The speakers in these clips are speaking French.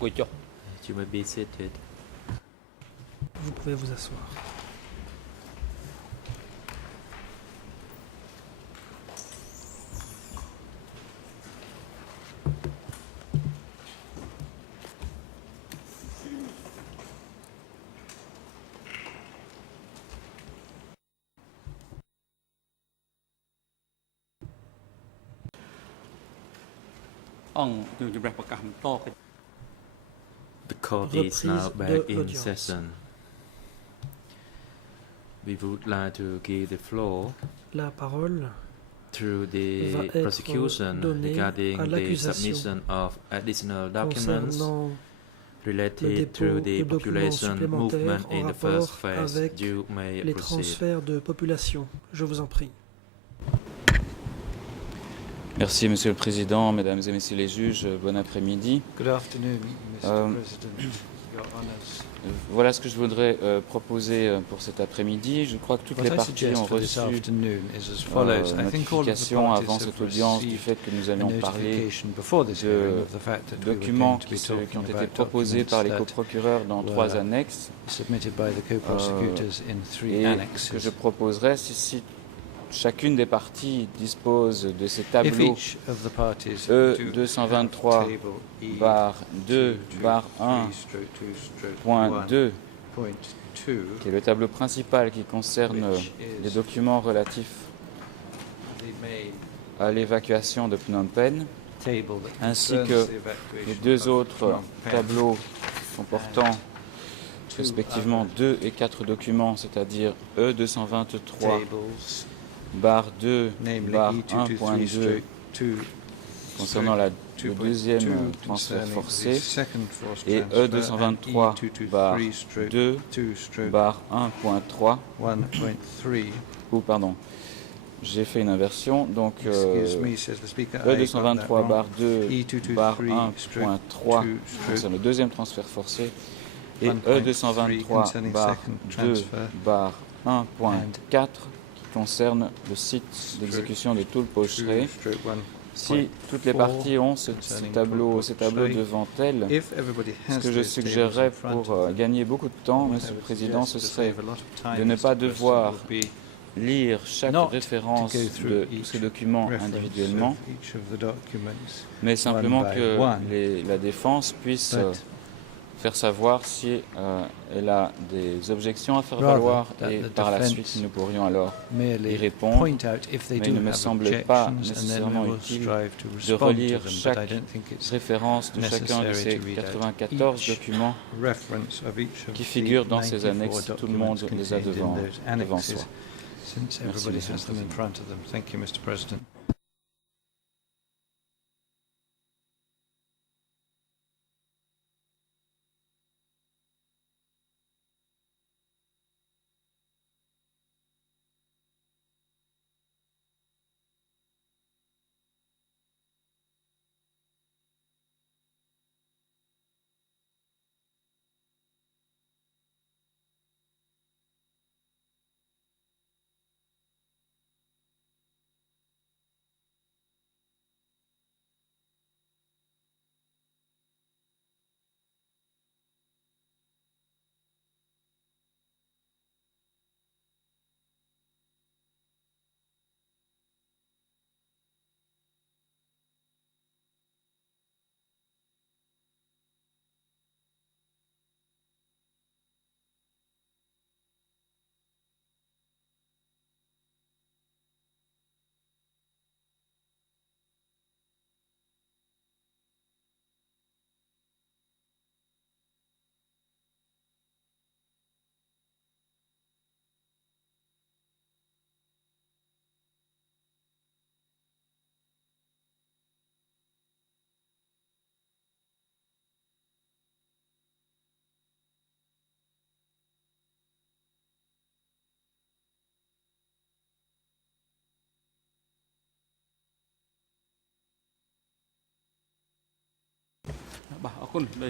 You may be seated. Vous pouvez vous asseoir. The court is now Reprise back de in l'audience. session. We would like to give the floor La parole to va the être prosecution donnée regarding à the l'accusation submission of additional documents concernant le related dépôt to de the documents population supplémentaires movement en in the first rapport phase. avec You may les proceed. transferts de population. Je vous en prie. Merci Monsieur le Président, Mesdames et Messieurs les juges, bon après-midi. Good afternoon, Mr. Um, President, Your Honours. Voilà ce que je voudrais proposer pour cet après-midi. Je crois que toutes les What I parties suggest ont for this reçu afternoon is as follows. I think all of the notification avant parties cette have audience du received fait que nous a allions parler notification before this de hearing of the fact that we were documents going to be qui ont talking été about proposés par les documents that coprocureurs dans were 3 annexes. submitted by the co-prosecutors in 3 Et ce que annexes. je proposerais, c'est si chacune des parties dispose de ces If tableaux each of the parties E223 table E barre 2 barre 1 point 2 qui est le tableau principal qui concerne les documents relatifs à l'évacuation de Phnom Penh, ainsi que les 2 autres tableaux comportant respectivement 2 et 4 documents, c'est-à-dire E223 barre 2 barre 1.2 concernant le deuxième transfert forcé et E223 barre 2 barre 1.3 ou pardon, j'ai fait une inversion, donc E223 barre 2 barre 1.3 concerne le deuxième transfert forcé et E223 barre 2 barre 1.4 qui concerne le site d'exécution de Tulpochre. Si toutes les parties ont ces tableaux devant elles, ce que je suggérerais pour gagner beaucoup de temps, Monsieur le Président, ce serait de ne pas devoir lire chaque référence de tous ces documents individuellement, mais simplement que la défense puisse faire savoir si elle a des objections à faire valoir et par la suite nous pourrions alors y répondre. Mais il ne me semble pas nécessairement utile de relire chaque référence de chacun de ces 94 documents qui figurent dans ces annexes. Tout le monde les a devant soi. Merci, Monsieur le Président.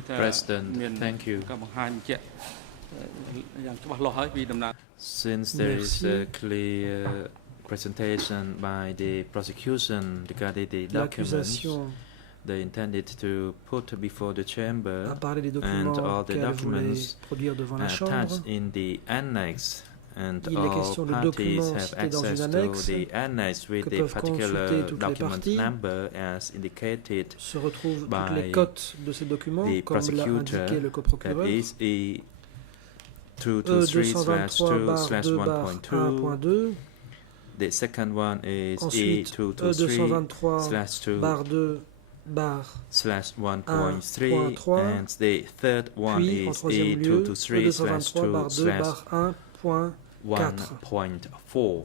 President, thank you. Since there is a clear presentation by the prosecution regarding the documents, L'accusation they intended to put before the chamber a parlé des and documents all the qu'elle voulait documents produire devant la Chambre. attached in the annex, and Il est all question de parties documents have cités dans access une to annexe the annex with que the peuvent particular consulter toutes les document parties. number as indicated Se retrouvent toutes by les cotes de ces documents, the comme l'a prosecutor, indiqué le that coprocureur. is E E 223/2/1.2. 223/2/1.2. The second one is Ensuite, E223/2/1.3 E223/1.3, and the third one puis en is troisième lieu, E223/2/1.4. E223/2/1.4.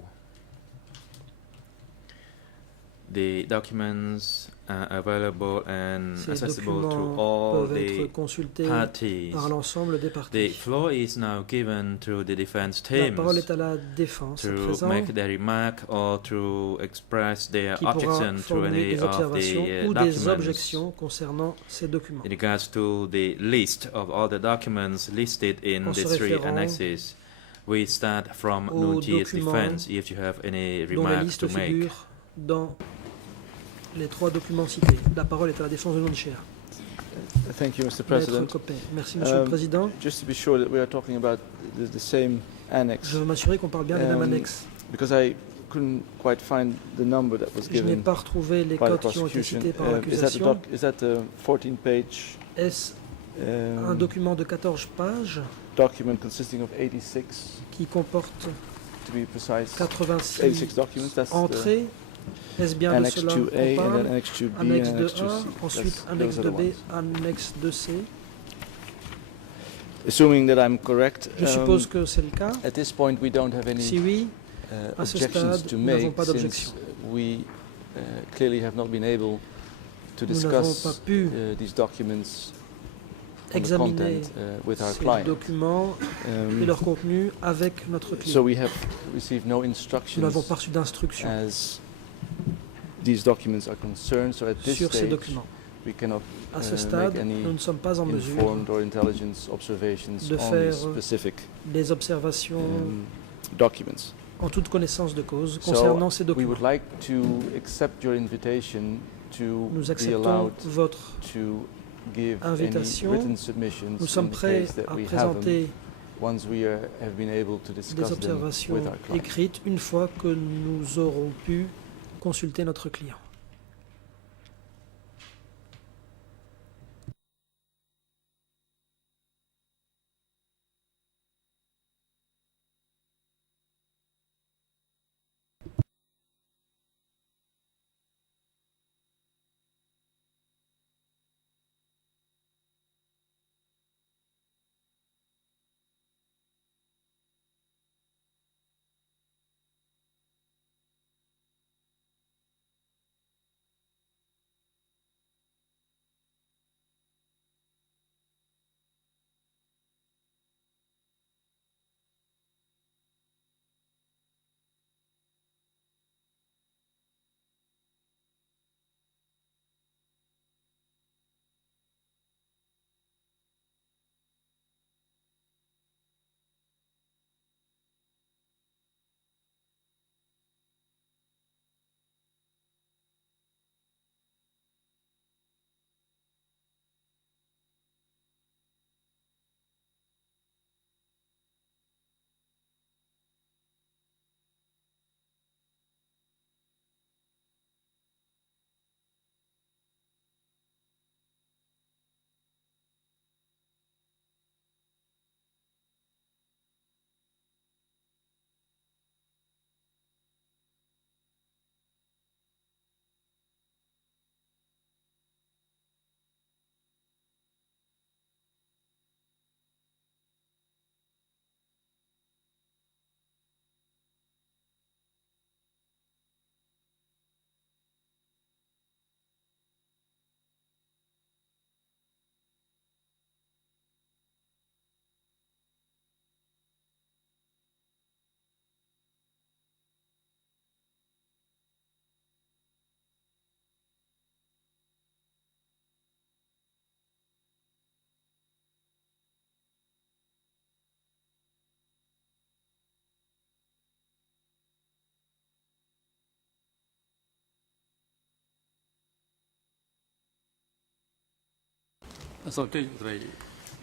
The documents are available and Ces accessible to documents all peuvent être the consultés parties. par l'ensemble des The parties. floor is now given to the defense La teams parole est à la défense à to présent, make their remark or to express their qui pourra objection to formuler any des of observations the ou des documents. objections concernant ces documents. In regards to the list of all the documents listed in En the se three référant annexes, we start from aux Nunti's documents defense. If you have any dont les remarks listes to make. figurent dans les trois documents cités. La parole est à la défense de Nunchia. Thank you, Mr. Maître President. Copé. Merci, Monsieur le Président. Just to be sure that we are talking about the same annex, Je veux m'assurer qu'on parle bien des mêmes annexes. because I couldn't quite find the number that was Je n'ai given pas retrouvé les by the codes qui ont été prosecution. cités par Is l'accusation. that a 14-page Est-ce un document de 14 pages document consisting of 86, qui comporte to be precise, 86 86 documents? That's the entrées? Est-ce bien de Annex cela 2A qu'on and then parle? Annex 2B Annexe and Annex 2A, 2C. ensuite Those annexe are the 2B, ones. annexe 2C. Assuming that I'm correct, Je suppose que c'est le cas. at this point we don't have Si any oui, à ce objections stade, to nous n'avons make, pas since d'objection. we clearly have not been able to Nous n'avons discuss pas pu these documents on the examiner content with our ces client. documents et leur contenu avec notre So client. we have received no Nous instructions n'avons pas reçu d'instructions as these documents are concerned. So at this sur ces stage, documents. we cannot À ce stade, make any nous ne sommes pas en mesure informed or intelligence observations de on faire these specific des observations documents. en toute connaissance de cause So concernant ces we documents. would like to accept your invitation to Nous be acceptons allowed votre to give any invitation. written submissions Nous in sommes the prêts case that à we have them présenter once we have been able to discuss des them observations with our client. écrites une fois que nous aurons pu consulter notre client.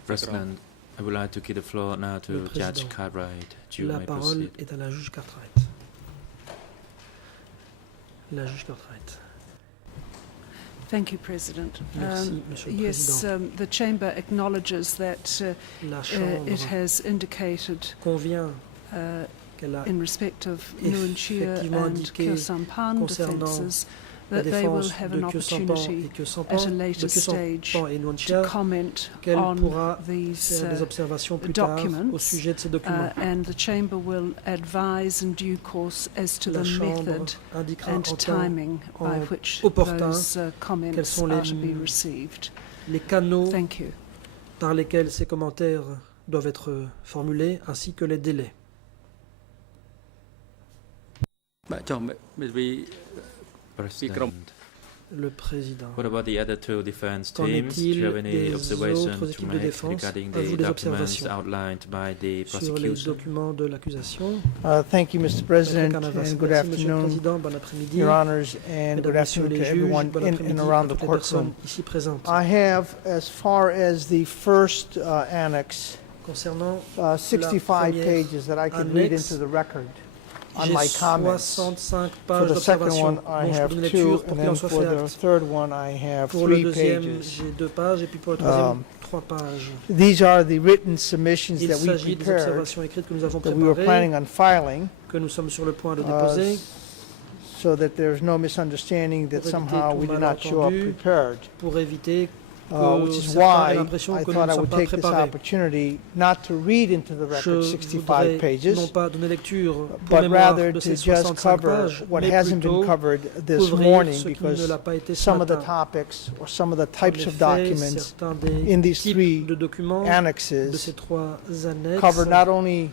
President, I would like to give the floor now Le to Judge président. Cartwright. You La may parole proceed. est à la juge Cartwright. La juge Cartwright. Thank you, President. Merci, Monsieur le Yes, Président. the Chamber acknowledges that La it Chambre has indicated convient uh, qu'elle a in respect of Nguyen Chia effectivement and indiqué Kyo Sampan concernant defences la that they will défense have de an Kyo Sampan opportunity et Kyo at Sampan, a de later Kyo stage Sampan et Nguyen to Chia, comment qu'elle on pourra these faire des observations plus tard documents, au sujet de ces documents. and the Chamber will advise in due course as to La the Chambre method indiquera and en temps timing by en which opportun those quels comments sont are to be received. les canaux Thank you. par lesquels ces commentaires doivent être formulés, ainsi que les délais. President, Le Président. what about the other two defense Qu'en teams? Do you est-il have any des observation autres to équipes de make défense? regarding Avez-vous the des documents observations outlined by the Sur les prosecution? documents de l'accusation. Thank you, Mr. Maître President, Canavas. and good Merci, Monsieur le afternoon, Président. Bon après-midi. Your Honors, and good Mesdames, Messieurs afternoon les to juges, everyone bon in après-midi and around à the toutes les personnes courtroom. ici présentes. I have, as far as the first annex, Concernant 65 première pages that I can read annexe, into the record on j'ai my comments. 65 For pages the second d'observation one, I dont je peux have donner 2, lecture pour and qu'il en then soit for fait the acte. third one, I have Pour le 3 deuxième, pages. j'ai 2 pages et puis pour le troisième, Um, 3 pages. These are the written submissions Il that we s'agit des prepared, observations écrites que nous avons that we were préparées, planning on filing, que nous sommes sur le point de uh, déposer, so that there's no misunderstanding that Pour éviter somehow tout we did not show up malentendu. prepared. pour éviter Which is certains aient why l'impression I que nous thought ne I sommes would pas take this préparés. opportunity not to read into the Je record 65 voudrais pages, non pas donner lecture pour but mémoire rather de to ces just 65 cover pages, what mais hasn't been plutôt covered this couvrir morning, ce qui ne because l'a pas été ce some of the matin. topics or some of the En types of effet, documents certains des in these types 3 de documents de annexes ces 3 annexes cover not only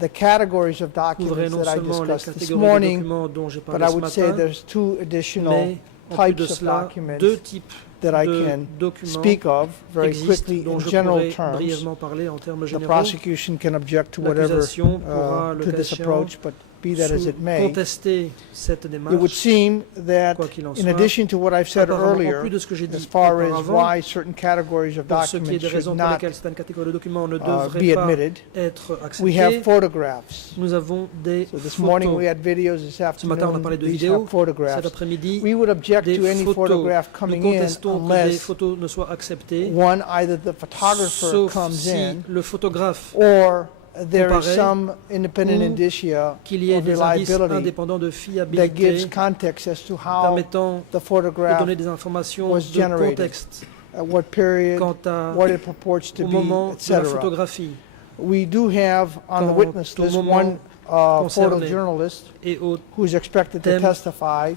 the categories of couvraient documents non that I seulement les discussed this catégories de morning, documents dont j'ai but parlé I ce would say matin, there's 2 additional mais en plus de types of cela, documents 2 types that I de can documents speak of very existent quickly dont in je general pourrais terms. brièvement parler en termes The généraux. prosecution can object to whatever L'accusation pourra, le to cas this échéant, approach, but be that as it may, contester cette it would démarche, seem that quoi qu'il en in soit. addition to what I've said Apparemment, en earlier, plus de ce que j'ai dit as far as auparavant, why certain categories of pour ce qui est documents des should raisons pour not lesquelles certaines catégories de documents ne be devraient pas admitted, être we have acceptées, photographs. nous avons des So this morning we photos. had videos, this Ce matin, on a afternoon parlé de these vidéos. have Cet photographs. après-midi, We would object des to any photos. photograph Nous coming in contestons que des unless, photos ne soient acceptées, one, either the photographer sauf comes si in, le photographe, or there is Comparé, some independent ou indicia qu'il y ait of des indices reliability indépendants de that gives fiabilité context as to how permettant the de photograph, donner des informations was de generated. contexte at what period, quant à what it purports to au be, moment de la etc. photographie We do have on the Quant witness au list moment one concerné. photojournalist et au who is expected to thème testify.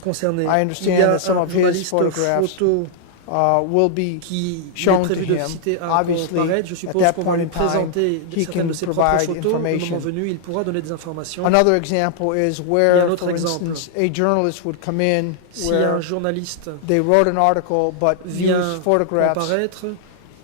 concerné. I understand Il y a that some un of his journaliste photographs photo will be qui est shown prévu to de him. citer à Obviously, comparaître. Je at suppose that qu'on va point lui in time, présenter he certaines can de ses propres provide photos. Le moment information. venu, il pourra donner des informations. Another example is Il y a un where, autre for exemple. instance, a journalist would come in Si un where journaliste they wrote an article but vient used photographs comparaître,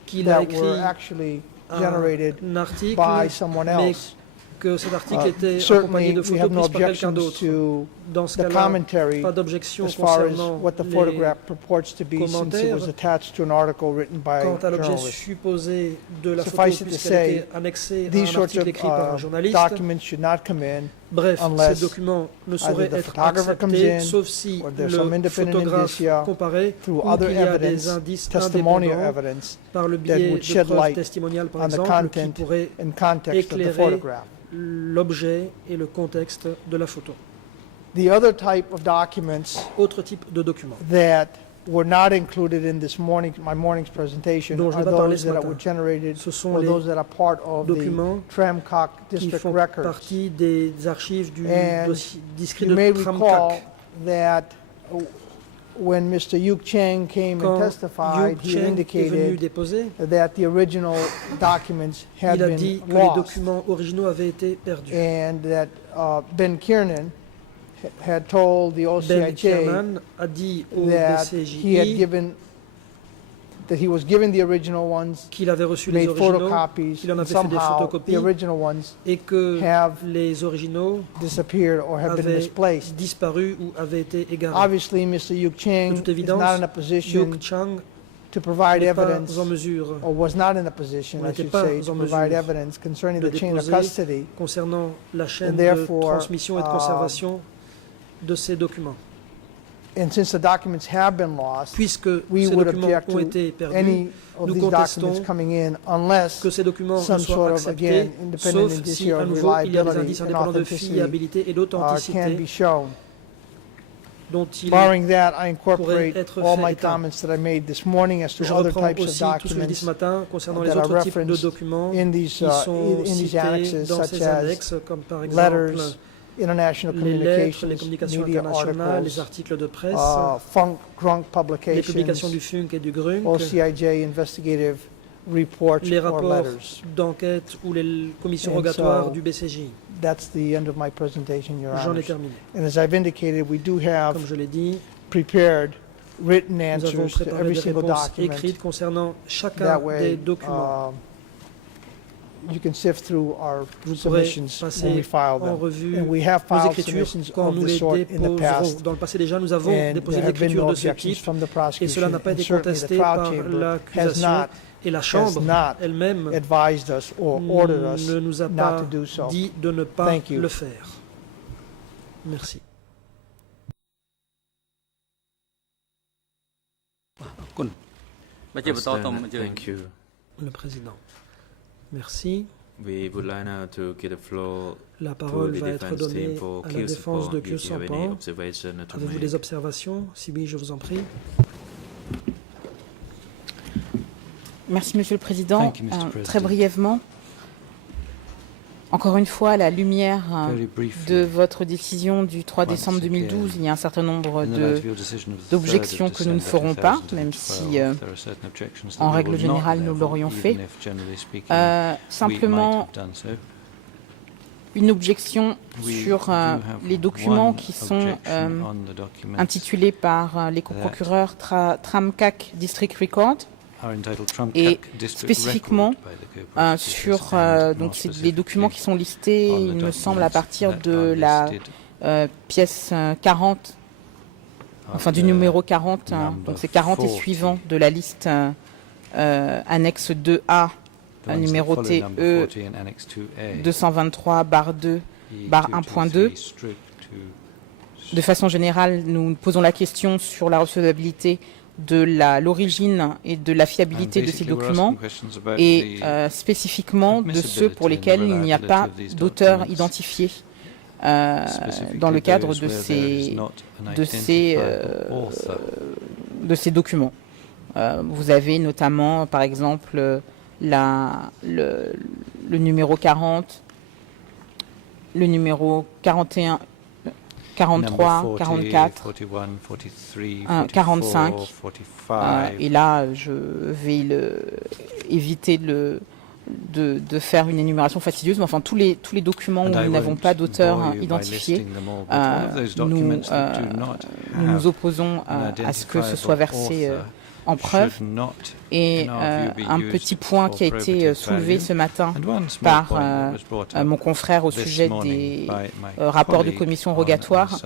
qu'il a that écrit were actually generated un article, by someone mais else. que cet article était accompagné Certainly, de we photos have no prises par quelqu'un objections d'autre. to Dans ce the cas-là, commentary pas d'objection as far as concernant what the les photograph purports to be, since it commentaires. was attached to an article written by quant à a l'objet journalist. supposé de la photo, Suffice it to puisqu'elle say, était annexée à These un sorts article of écrit par un journaliste. documents should not come in Bref, unless ces documents ne sauraient the être photographer comes acceptés, in, sauf si or there's some le independent photographe indicia comparé through ou other qu'il y a evidence, des indices testimonial indépendants evidence, par le that biais would de shed preuves light testimoniales, par on the exemple, qui content pourraient and context of the éclairer photograph. l'objet et le contexte de la photo. The other type of documents Autre type de document that were not included in my morning's presentation dont je are n'ai pas parlé those ce that matin. were generated Ce sont or les those that are part of the documents Tramcock qui District font Records. partie des archives du And dossier discret You de may recall Tramcac. that when Mr. Yuk Chang came and Quand testified, Yu he Cheng est venu indicated déposer, that the original documents had il a been dit que les lost documents originaux avaient été perdus. and that Ben Kiernan had told the Ben OCIJ Kiernan a dit au that he had DCJI given that he was given the original ones, qu'il avait reçu les made originaux photocopies, qu'il en and avait fait des somehow photocopies. the original ones et que have les originaux disappeared or have been avaient misplaced. disparu ou avaient été égarés. Obviously, Mr. Yuk Chang De toute is évidence, not in a position Yuk Chang to provide n'est pas evidence, en mesure or was not in a position, on I n'était should pas say, en to provide mesure evidence concerning de the chain of déposer custody, concernant la chaîne and de therefore, transmission et de conservation de ces documents. and since the documents have been lost, Puisque we ces would documents object ont to été perdus, any of nous these contestons documents coming in unless que ces documents some soient sort of, acceptés, again, independent sauf si indicia à of nouveau il y a des reliability indices and indépendants de authenticity fiabilité et can d'authenticité be shown. dont il Barring that, I pourrait incorporate être all fait my état. comments that I made this morning as to Je other reprends types of aussi tout ce que j'ai dit ce documents matin concernant les that are autres types de referenced documents in qui these, sont in these cités annexes, dans such ces as annexes, comme par exemple letters, international les lettres, les communications, communications media internationales, les articles, articles de presse, Funk, Grunk les publications publications, du FUNC et du GRUNC, OCIJ investigative reports les or rapports letters. d'enquête ou les commissions And rogatoires so, du BCJ. That's the end of my presentation, Your J'en ai Honors. terminé. And as I've indicated, we do have Comme je l'ai dit, prepared written nous avons answers to préparé every des single réponses document. écrites concernant chacun That des way, documents. you can sift through our Vous pourrez submissions when we passer file en them. revue And we have nos filed écritures submissions quand of nous this les sort in the déposerons. past, Dans le passé déjà, nous avons and déposé there des have been écritures no de ce objections type from the et cela prosecution, n'a pas and été certainly the contesté trial par chamber has l'accusation not et la Chambre not elle-même advised us or ordered us ne nous a not pas to do so. dit de ne pas Thank you. le faire. Merci. President, thank you. Le Président. Merci. We would like now to give the floor La to parole the va être defense team donnée for à la Kyo défense de Sampan. Kyo If you have any Sampan. observation to Avez-vous make. des observations? Si oui, je vous en prie. Merci, Monsieur le Président. Thank you, Mr. President. Très brièvement, encore une fois, à la lumière Very briefly, de votre décision du 3 Once décembre again, 2012, il y a un certain nombre in the light de of your decision of the 3rd of d'objections que nous ne December ferons pas, 2012, même si, there are certain objections that en we règle will not générale, nous level, l'aurions even fait. if, generally speaking, we Simplement, might have done so. une objection We sur do have les documents one qui sont objection on the documents intitulés par les co-procureurs Tramcac District Record are entitled Trump et Cac District spécifiquement Record by the co-prosecutors sur and donc more c'est les documents qui sont on listés, the il me semble, à documents partir that de are la listed pièce 40, enfin du after numéro 40, number donc c'est 40 et 40. suivant de la liste annexe 2A, the ones that numéroté follow number E 40 and Annex 2A, 223/2. E barre 223 1.2. stroke De façon générale, nous posons la question sur la recevabilité de l'origine et de la fiabilité de ces documents et spécifiquement de ceux pour lesquels il n'y a pas d'auteur identifié dans le cadre de ces documents. Vous avez notamment, par exemple, le numéro 40, le numéro 41, 43, 44, 45. Et là, je vais éviter de faire une énumération fastidieuse, mais enfin tous les documents où nous n'avons pas d'auteur identifié, nous nous opposons à ce que ce soit versé en preuve. Et un petit point qui a été soulevé ce matin par mon confrère au sujet des rapports de commission rogatoire,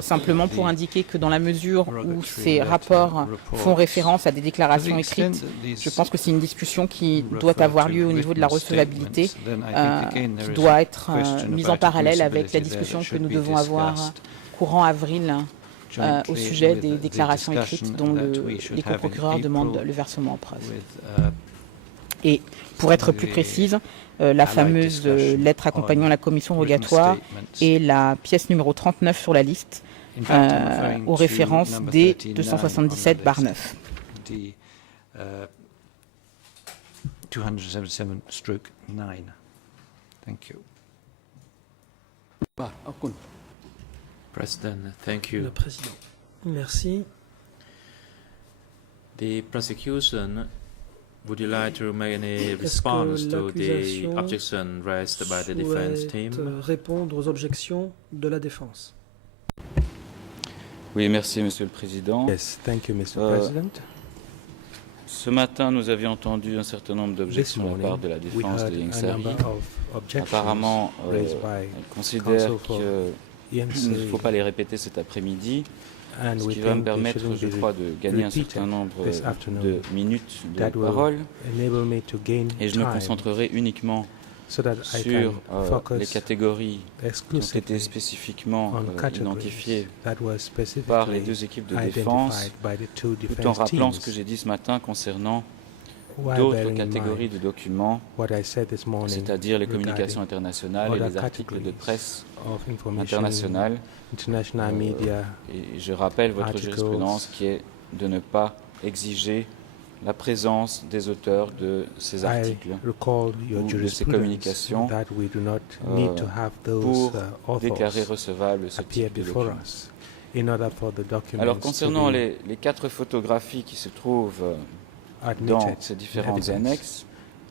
simplement pour indiquer que dans la mesure où ces rapports font référence à des déclarations écrites, je pense que c'est une discussion qui doit avoir lieu au niveau de la recevabilité, qui doit être mise en parallèle avec la discussion que nous devons avoir courant avril au sujet des déclarations écrites dont les co-procureurs demandent le versement en preuve. Et pour être plus précise, la fameuse lettre accompagnant la commission rogatoire et la pièce numéro 39 sur la liste aux références D 277/9. 277/9. Thank you. President, thank you. Le Président. Merci. The prosecution, would you like to make any Est-ce que response to the l'accusation objection raised by the defense souhaite team? répondre aux objections de la défense? Oui, merci, Monsieur le Président. Yes, thank you, Mr. President. Ce matin, nous avions entendu un certain nombre d'objections de la part de la We défense heard de a Ingsari. number of objections Apparemment, raised by elle considère counsel for qu'il ne Ingsari. faut pas les répéter cet après-midi. And ce we qui va me think they permettre, shouldn't je be crois, de gagner un certain repeated nombre this afternoon. de minutes de That will parole, enable me to gain et je me time concentrerai uniquement so that I sur can les focus catégories qui ont été exclusively spécifiquement on categories identifiées that were par les specifically deux équipes de défense, identified by the two tout en defense rappelant ce que teams, j'ai dit ce matin concernant while d'autres bearing in catégories mind de documents, what I said this morning c'est-à-dire les communications regarding internationales et other les articles de categories presse of information, internationale. international media. Et je rappelle votre articles, jurisprudence qui est de ne pas exiger la présence des auteurs de ces I articles recall your ou de ces jurisprudence communications that we do not need to have those pour déclarer authors recevable ce appear type de before document. us in order for the documents Alors to concernant be les 4 photographies qui se trouvent dans admitted ces in différentes evidence. annexes,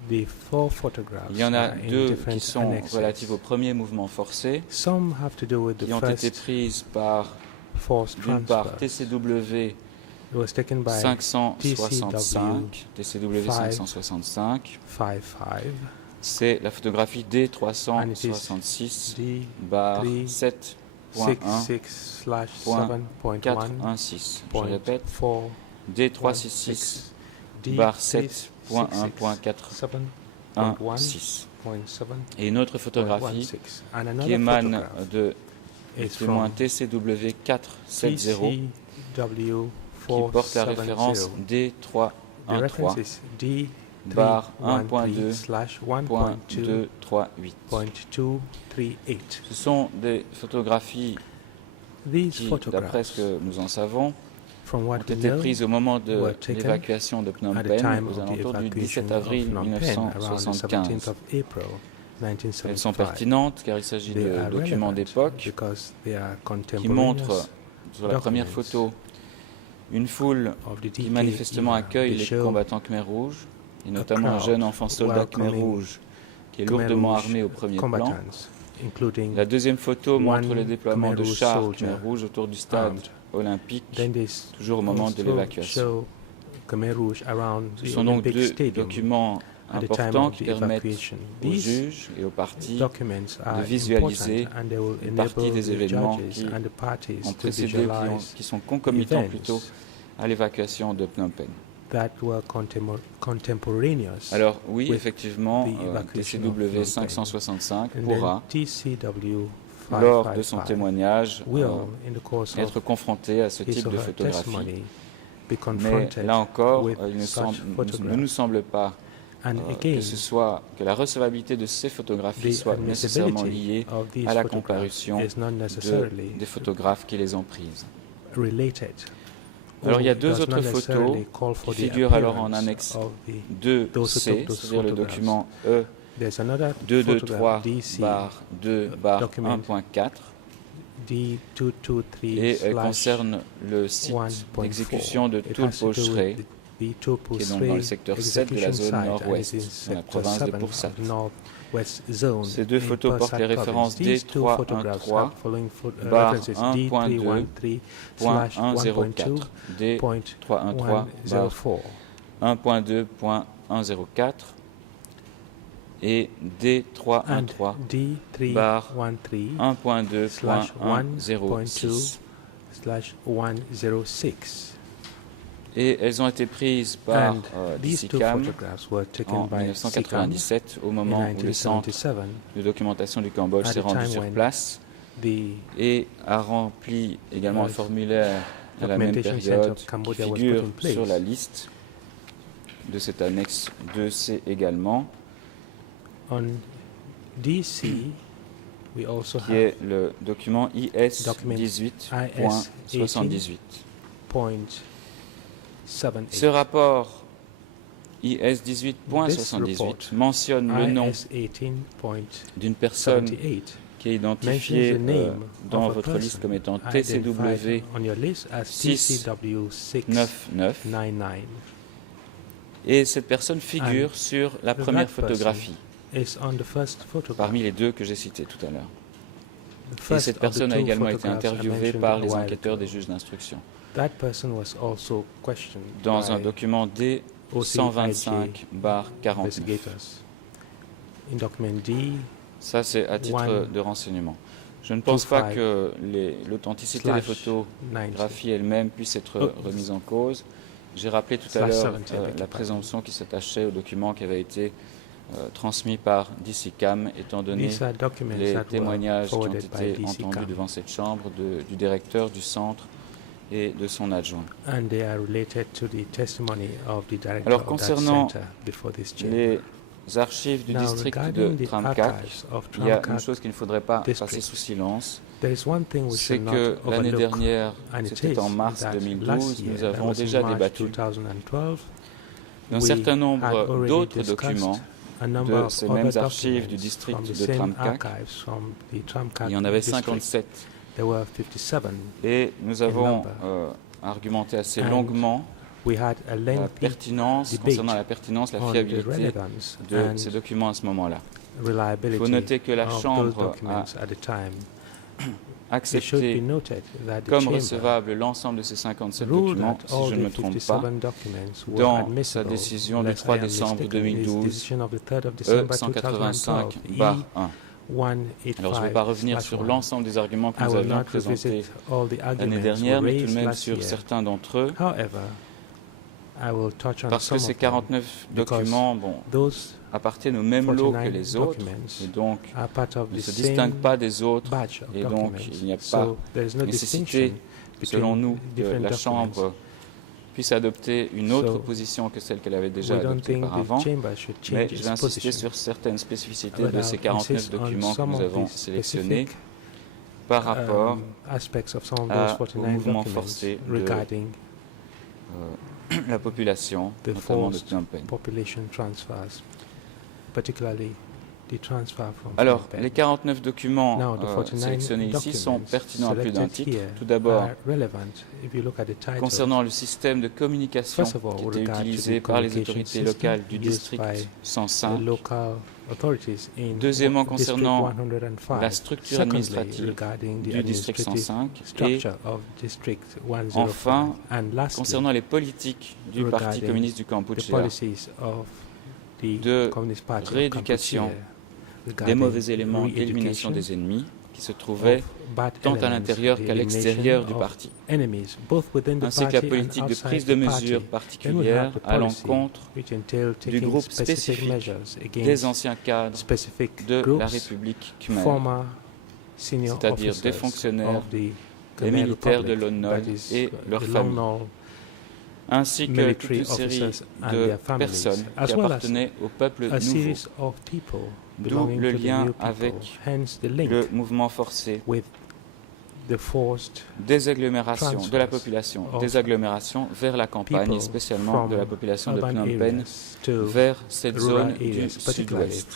The 4 photographs il y en a are in 2 different qui sont annexes. relatives au premier mouvement forcé, Some have to do with the qui ont été first prises par, forced d'une part, transfer. TCW It was taken by 565, TCW 565, 55 c'est la photographie and it is D366 D bar 3 7.1.416. 66/7.1.4 Je répète, D366 bar 7.1.416. Et une autre photographie qui émane de témoin TCW 470 qui porte la référence D313 bar 1.2.238. Ce sont des photographies qui, d'après ce que nous en savons, ont été prises au moment de l'évacuation de Phnom Penh aux alentours du 17 avril 1975. Elles sont pertinentes car il s'agit de documents d'époque qui montrent sur la première photo une foule qui manifestement accueille les combattants Khmer Rouge, et notamment un jeune enfant soldat Khmer Rouge qui est lourdement armé au premier plan. La deuxième photo montre le déploiement de chars Khmer Rouge autour du stade olympique, toujours au moment de l'évacuation. Ce sont donc 2 documents importants qui permettent aux juges et aux parties de visualiser une partie des événements qui ont précédé, qui sont concomitants plutôt à l'évacuation de Phnom Penh. Alors oui, effectivement, TCW 565 pourra, lors de son témoignage, être confronté à ce type de photographie. Mais là encore, il ne nous semble pas que la recevabilité de ces photographies soit nécessairement liée à la comparution des photographes qui les ont prises. Alors il y a 2 autres photos qui figurent alors en annexe 2C, c'est-à-dire le document E 223/2/1.4, et elle concerne le site d'exécution de Tulpochre, qui est donc dans le secteur 7 de la zone nord-ouest, dans la province de Pursat. Ces 2 photos portent les références D313/1.2.104, D313/1.2.104 et D313/1.2.106. Et elles ont été prises par l'ICICAM en 1997, au moment où le centre de documentation du Cambodge s'est rendu sur place et a rempli également un formulaire à la même période qui figure sur la liste de cette annexe 2C également, qui est le document IS 18.78. Ce rapport IS 18.78 mentionne le nom d'une personne qui est identifiée dans votre liste comme étant TCW 699, et cette personne figure sur la première photographie parmi les 2 que j'ai citées tout à l'heure. Et cette personne a également été interviewée par les enquêteurs des juges d'instruction dans un document D125/49. Ça, c'est à titre de renseignement. Je ne pense pas que l'authenticité des photographies elles-mêmes puisse être remise en cause. J'ai rappelé tout à l'heure la présomption qui s'attachait aux documents qui avaient été transmis par DCCAM, étant donné les témoignages qui ont été entendus devant cette chambre du directeur du centre et de son adjoint. Alors, concernant les archives du district de Tramkak, il y a une chose qu'il ne faudrait pas passer sous silence, c'est que l'année dernière, c'était en mars 2012, nous avons déjà débattu d'un certain nombre d'autres documents de ces mêmes archives du district de Tramkak. Il y en avait 57. Et nous avons argumenté assez longuement la pertinence, concernant la pertinence, la fiabilité de ces documents à ce moment-là. Il faut noter que la Chambre a accepté comme recevable l'ensemble de ces 57 documents, si je ne me trompe pas, dans sa décision du 3 décembre 2012, E185-1. Alors, je ne vais pas revenir sur l'ensemble des arguments que nous avions présentés l'année dernière, mais tout de même sur certains d'entre eux, parce que ces 49 documents appartiennent au même lot que les autres, et donc ne se distinguent pas des autres, et donc il n'y a pas nécessité, selon nous, que la Chambre puisse adopter une autre position que celle qu'elle avait déjà adoptée auparavant, mais je vais insister sur certaines spécificités de ces 49 documents que nous avons sélectionnés par rapport au mouvement forcé de la population, notamment de Phnom Penh. Alors, les 49 documents sélectionnés ici sont pertinents à plus d'un titre. Tout d'abord, concernant le système de communication qui était utilisé par les autorités locales du district 105. Deuxièmement, concernant la structure administrative du district 105. Et enfin, concernant les politiques du Parti communiste du Kampuchea, de rééducation des mauvais éléments et d'élimination des ennemis qui se trouvaient tant à l'intérieur qu'à l'extérieur du parti, ainsi que la politique de prise de mesures particulières à l'encontre du groupe spécifique des anciens cadres de la République khmer, c'est-à-dire des fonctionnaires, des militaires de Lon Nol et leurs familles, ainsi que toute une série de personnes qui appartenaient au peuple nouveau, d'où le lien avec le mouvement forcé des agglomérations de la population, des agglomérations vers la campagne, et spécialement de la population de Phnom Penh vers cette zone du sud-ouest.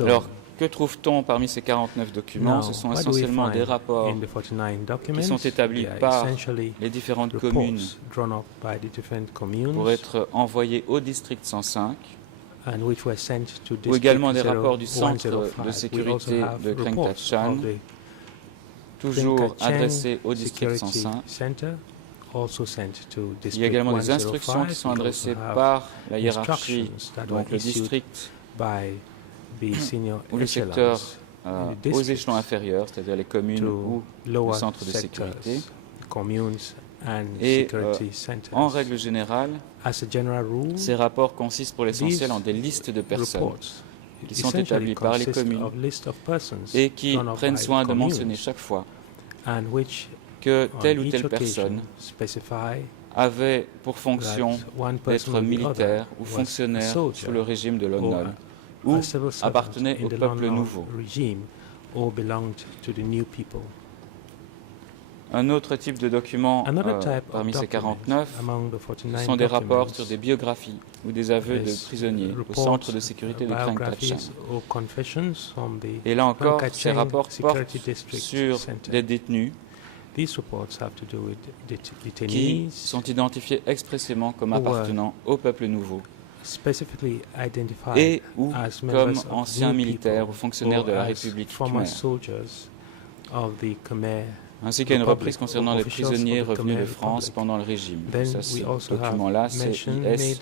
Alors, que trouve-t-on parmi ces 49 documents? Ce sont essentiellement des rapports qui sont établis par les différentes communes pour être envoyés au district 105, ou également des rapports du centre de sécurité de Kreng Tachan, toujours adressés au district 105. Il y a également des instructions qui sont adressées par la hiérarchie, donc le district ou le secteur aux échelons inférieurs, c'est-à-dire les communes ou le centre de sécurité. Et en règle générale, ces rapports consistent pour l'essentiel en des listes de personnes qui sont établies par les communes et qui prennent soin de mentionner chaque fois que telle ou telle personne avait pour fonction d'être militaire ou fonctionnaire sous le régime de Lon Nol ou appartenait au peuple nouveau. Un autre type de document parmi ces 49 sont des rapports sur des biographies ou des aveux de prisonniers au centre de sécurité de Kreng Tachan. Et là encore, ces rapports portent sur des détenus qui sont identifiés expressément comme appartenant au peuple nouveau et ou comme anciens militaires ou fonctionnaires de la République khmer, ainsi qu'il y a une reprise concernant les prisonniers revenus de France pendant le régime. Ce document-là, c'est IS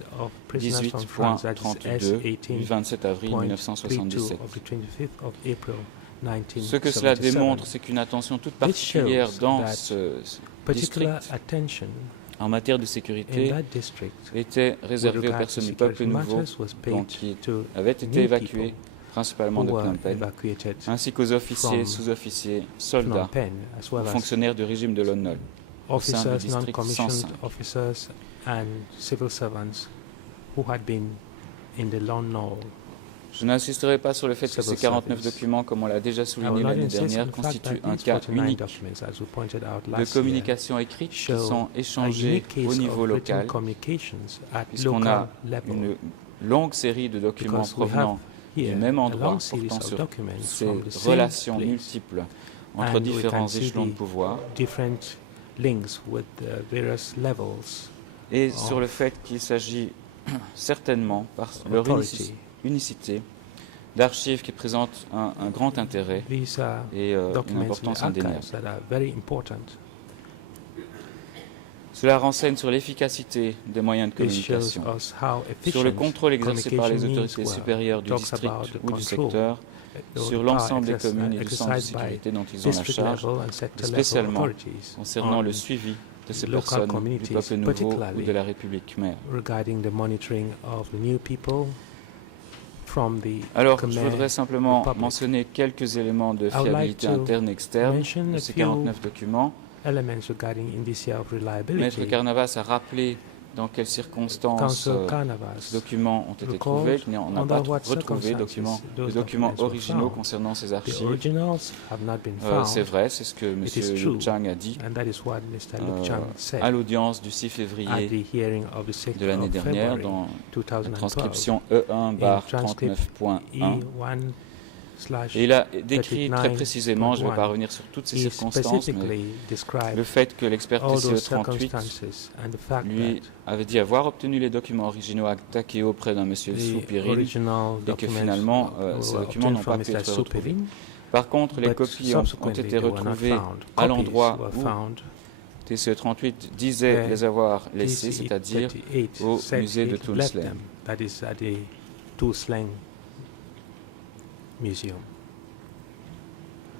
18.32 du 27 avril 1977. 1976. Ce que cela démontre, c'est qu'une attention toute particulière dans ce district Particular attention en matière de in sécurité that district était with réservée aux regard to personnes du peuple security nouveau, matters was donc paid qui to avaient été new évacués people principalement de who were Phnom Penh, evacuated ainsi qu'aux officiers, from sous-officiers, Phnom soldats, Penh, as well as fonctionnaires du régime de Lon Nol, au sein du officers, district non-commissioned 105. officers and civil servants who had been in the Lon Nol. Je n'insisterai pas sur le fait que ces 49 documents, comme on l'a déjà I will souligné not l'année insist on dernière, the fact constituent that un these cas 49 unique documents, as we pointed out de last year, communication écrite qui show sont a échangées unique case au niveau of written local, communications at puisqu'on local a level. une longue série de documents Because we have provenant du here même a endroit, long series portant of sur documents ces from the same relations place, multiples entre and we différents can see échelons de the pouvoir, different links with the various levels et of sur le fait qu'il s'agit certainement, par leur authority. unicité, d'archives qui présentent un grand intérêt These are et une documents in importance the indéniable. archives that are very important. Cela renseigne sur l'efficacité des moyens de This shows communication, us how sur le efficient contrôle exercé par les communication autorités means were. supérieures du Talks district about the ou du control secteur, the sur power l'ensemble des communes et du centre de exercised by sécurité dont ils ont la district charge, level and sector level spécialement authorities concernant on le suivi de ces local personnes du communities, peuple nouveau ou particularly de la République khmer. regarding the monitoring of the new people from the Alors, je Khmer voudrais simplement Republic. mentionner quelques éléments de would like fiabilité to interne et externe mention de a ces few 49 documents. elements regarding indicia of Maître reliability. Carnavas a rappelé dans quelles circonstances Council ces Carnavas documents ont été recalled trouvés, qu'on n'a pas under what retrouvé de circumstances those documents documents were originaux found. concernant ces The archives. originals have not been found, C'est vrai, c'est ce que M. It is true. Liu Chang a dit and that is what Mr. Luke Chang said à l'audience du 6 at février the hearing of the 6th de l'année of dernière February dans la 2012. transcription E1/39.1. E1/39.1. Et il a décrit très précisément, je ne vais pas 39.1. revenir sur toutes ces He circonstances, mais specifically described le fait que l'expert all those TCE38 circumstances and the fact lui avait dit avoir obtenu les documents originaux à Takeo auprès d'un monsieur that Soupiril, the original et que documents finalement, were ces documents obtained n'ont pas from pu Mr. être retrouvés. Soupiril, Par contre, les but copies ont subsequently été they were not retrouvées found. à Copies l'endroit were où found. TCE38 disait Where les avoir laissés, c'est-à-dire TCE38 au said musée de he Tuol left Sleng. them, that is at the Tuol Sleng Museum.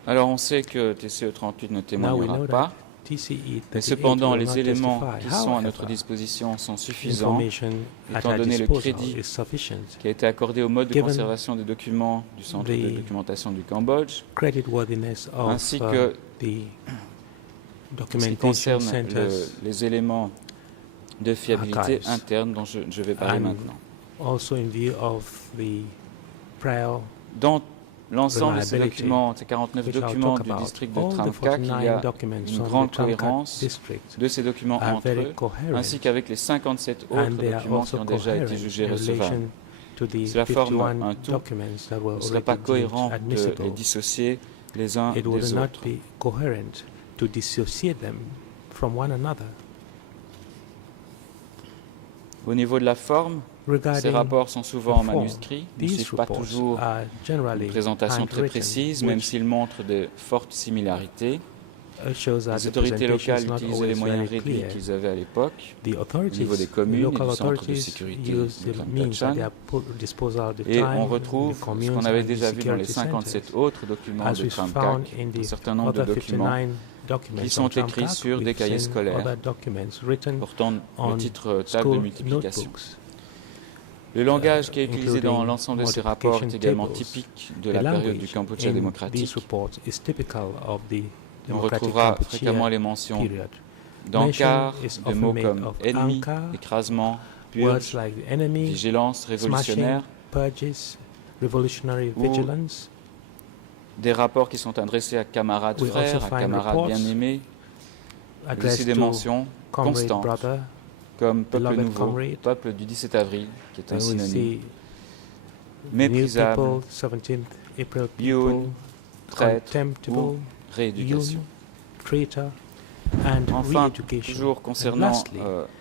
Alors on sait que TCE38 ne Now we témoignera know pas, that TCE38 mais cependant will les not éléments testify. qui sont à notre However, disposition sont suffisants, information at étant our donné le disposal crédit is sufficient. qui a été accordé au mode de Given conservation des documents du Centre de the documentation du Cambodge, Creditworthiness of ainsi que the ce qui documentation concerne centers, les éléments de fiabilité archives. interne dont je vais parler And maintenant. also in view of the prior, Dans l'ensemble de ces reliability, documents, ces 49 which I'll documents talk du about, district de all the Tramkak, il y 49 a documents une from grande the Tramkak cohérence district de ces documents are entre very eux, coherent, ainsi qu'avec les 57 autres and they are documents qui also ont déjà été coherent jugés in recevables. relation to the Cela forme 51 un tout. documents that were Il ne serait pas already cohérent deemed de les admissible. dissocier les uns It would des not autres. be coherent to dissociate them from one another. Au niveau de la forme, ces Regarding rapports sont souvent en the form, manuscrit, ne these suivent pas reports toujours are generally une présentation très handwritten, précise, même which s'ils montrent de fortes similarités. shows that Les the autorités presentation locales is not utilisaient les always moyens very réduits clear. qu'ils avaient à l'époque, The au niveau authorities, des communes et local du centre de authorities sécurité use de the Klang means at Tachan. their disposal at the Et time, on the retrouve ce communes qu'on avait and the déjà vu dans les security 57 centers, autres documents as de we found Tramkak, in un the certain nombre de other documents 59 documents qui sont on écrits Tramkak. sur des We've cahiers seen scolaires other documents written portant le on titre table de school multiplication. notebooks. Le langage qui est utilisé dans including l'ensemble de ces rapports est multiplication également tables. typique de The la période language du Cambodge in démocratique. these reports is typical of the On democratic retrouvera Kampuchea fréquemment les mentions period. d'encart, Mention is de often mots made comme of ennemi, encart, écrasement, Words purge, like the enemy, vigilance révolutionnaire, smashing, purges, revolutionary Ou vigilance. des rapports qui sont adressés à camarades We frères, also à find camarades reports bien-aimés, mais aussi addressed des to mentions comrade constantes, brother. comme peuple beloved nouveau, comrade. peuple du 17 avril, qui est un Then we synonyme, see méprisable, new people, 17th April Yoon, people, traître contemptible, ou rééducation. Yoon, traitor, and Enfin, re-education. toujours And concernant lastly,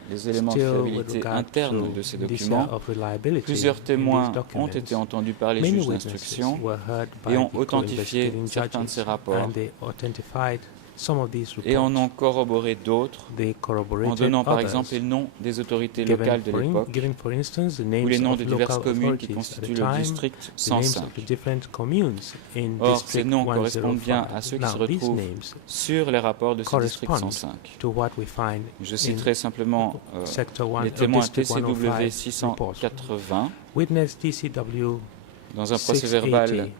les éléments de still with fiabilité regard interne to de ces indicia documents, of reliability plusieurs in these témoins ont documents, été entendus par les many juges witnesses d'instruction were heard by et ont the authentifié co-investigating certains de judges, ces rapports and they authentified Some of these et en reports, ont corroboré d'autres they en corroborated donnant par others, exemple les noms des autorités given locales de l'époque giving, for instance, the ou names les noms of de diverses local communes qui authorities at constituent the le time, district the names 105. of the different communes in Or, ces District noms correspondent bien 105. à ceux qui Now, se these retrouvent names sur les rapports de ce district correspond 105. to what we find Je in citerai simplement Sector 1, les témoins District TCW 105 reports. 680 Witness TCW dans un procès-verbal 680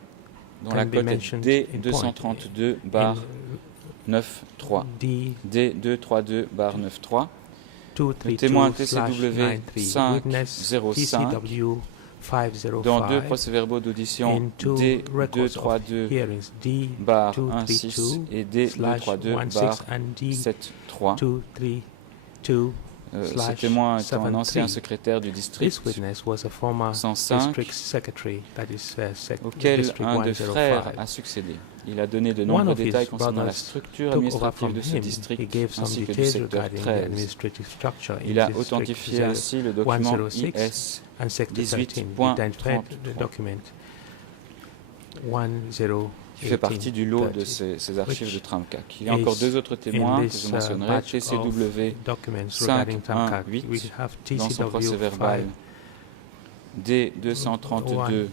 dont la can be cote est mentioned in point D232 bar in 93. D D232 bar 93. Le témoin TCW 232/93, witness 505 TCW dans deux 505 procès-verbaux d'audition in two records of D232 hearings bar D232 16 et D232 bar 16 and 73. D232 Ce témoin étant un 73. ancien secrétaire du This district witness was a former 105 district secretary, that is auquel District un de 105. frères a succédé. Il a donné de One nombreux of his détails concernant la brothers structure took over administrative from de ce him. He district gave some ainsi que du details secteur regarding the 13. administrative structure in Il a District authentifié ainsi le document 106 IS and Sector 13. He 18.33 identified the document 10 qui fait partie du lot de ces archives de Tramcak. Il y a encore deux autres témoins que je mentionnerai, TCW 518 dans son procès-verbal D232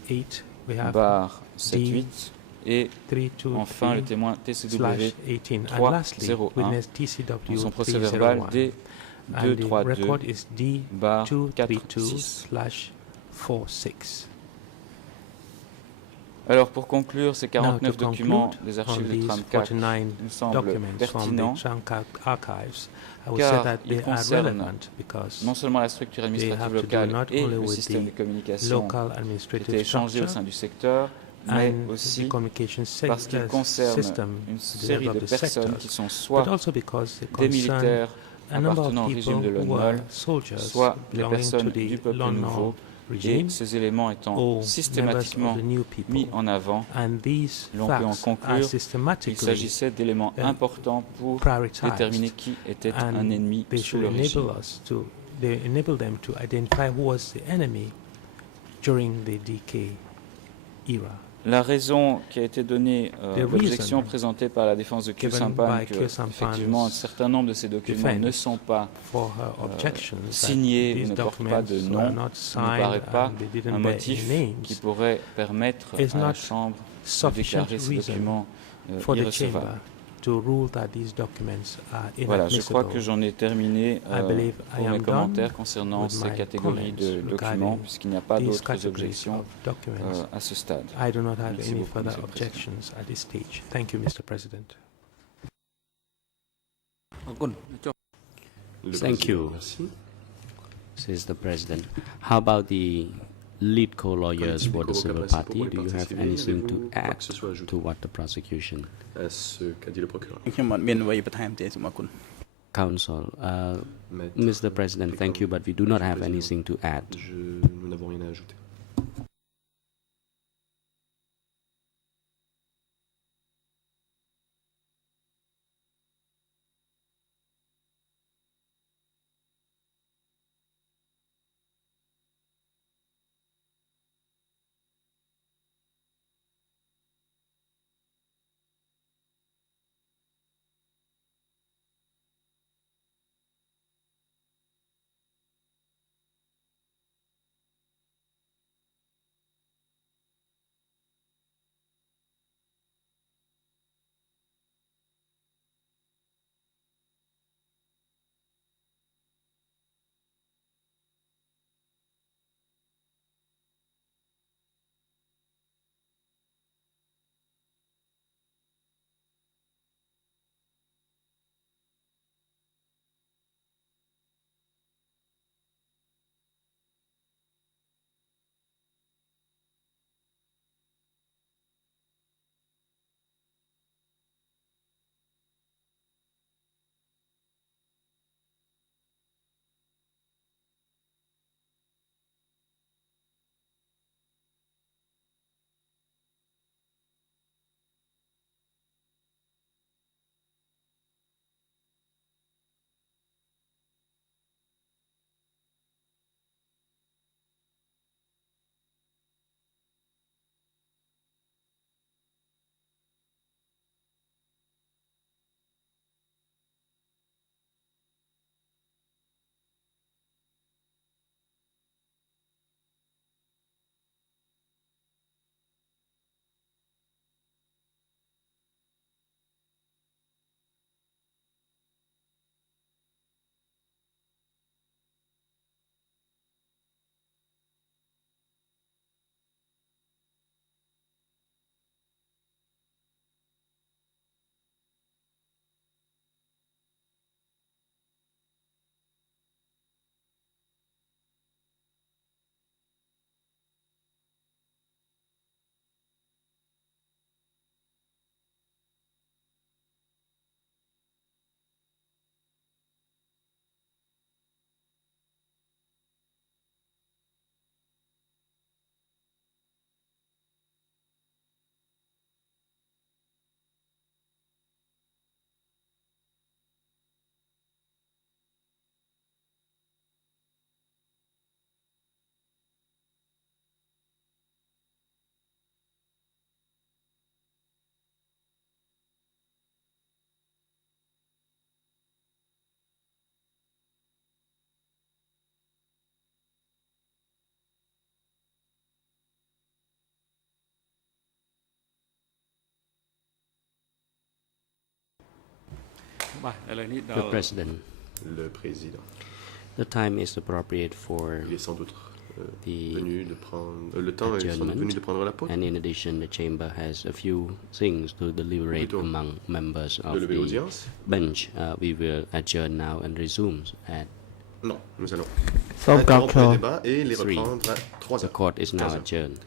bar 78 et enfin le témoin TCW 301 dans son procès-verbal D232 bar 46. Alors pour conclure, ces 49 documents des archives de Tramcak nous semblent pertinents car ils concernent non seulement la structure administrative locale et le système de communication qui était échangé au sein du secteur, mais aussi parce qu'ils concernent une série de personnes qui sont soit des militaires appartenant au régime de Lone Nol, soit des personnes du peuple nouveau, et ces éléments étant systématiquement mis en avant, l'on peut en conclure qu'il s'agissait d'éléments importants pour déterminer qui était un ennemi sous le régime. They enable them to identify who was the enemy during the DK era. La raison qui a été donnée, l'objection présentée par la défense de Khieu Samphan, que effectivement un certain nombre de ces documents ne sont pas signés ou ne portent pas de nom, ne paraît pas un motif qui pourrait permettre à la Chambre de déclarer ces documents irrecevables. Voilà, je crois que j'en ai terminé pour mes commentaires concernant ces catégories de documents, puisqu'il n'y a pas d'autres objections à ce stade. I do not have Merci any beaucoup, further Monsieur le Président. objections at this stage. Thank you, Mr. President. Thank you, says the President. How about the lead co-lawyers for the civil party? Do you have anything to add to what the prosecution? Counsel, Mr. President, thank you, but we do not have anything to add. Nous n'avons rien à ajouter. The President. Le président. The time is appropriate for Il est sans doute the venu de prendre le temps est sans doute venu de prendre la parole. and in addition, the chamber has a few things to deliberate Plutôt among members de of lever the l'audience. bench. We will adjourn now and resume at Non, nous allons So, interrompre Dr. les débats et les 3. reprendre à 3 The heures. court is now 15 heures. adjourned.